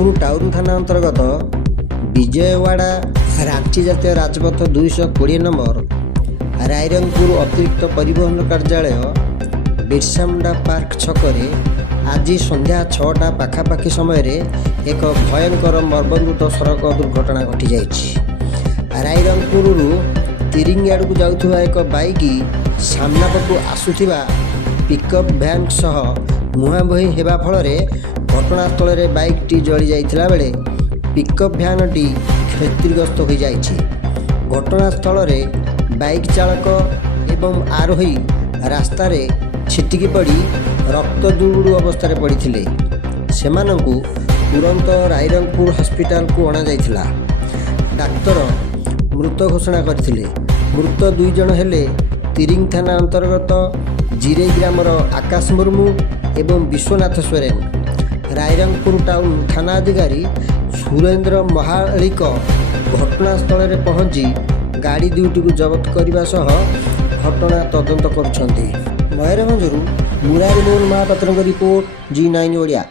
Rairangpur town थाना अंतर्गत विजयवाड़ा रांची जातीय राजपथ 220 नंबर रायरंगपुर अतिरिक्त परिवहन कार्यालय बिरसा मुंडा पार्क छकरे आज संध्या 6टा पाखापाखि समय एक भयंकर मर्मन्तुद सड़क दुर्घटना घटी जाइछि। रायरंगपुर तिरिंगी आड़ को जाउथुवा एक बाइक सामना पटू आसुथिबा पिकअप भ्यान सह मुहांमुही हेबा फଳରେ घटनास्थल में बाइक टी जली जाइथिला बेले पिकअप भ्यान टी क्षतिग्रस्त हो जाइछि। घटनास्थल में बाइक चालक एवं आरोही रास्ता रे छिटिकी पड़ी रक्त जुड़ुड़ू अवस्था पड़ते सेमानंकु तुरंत रायरंगपुर हॉस्पिटल को अणा जाइथिला। डाक्तर मृत घोषणा करथिले। मृत 2 जण हेले तिरिंग थाना अंतर्गत जिरे ग्रामर आकाश मुर्मू एवं विश्वनाथ सोरेन। रायरंगपुर टाउन थाना अधिकारी सुरेंद्र महालिक घटनास्थल में पहुंची गाड़ी 2टी को जबत करने सह घटना तदंत करुछंती। मयूरभंजरू मुरारी मोहन महापात्र रिपोर्ट G9 ओडिया।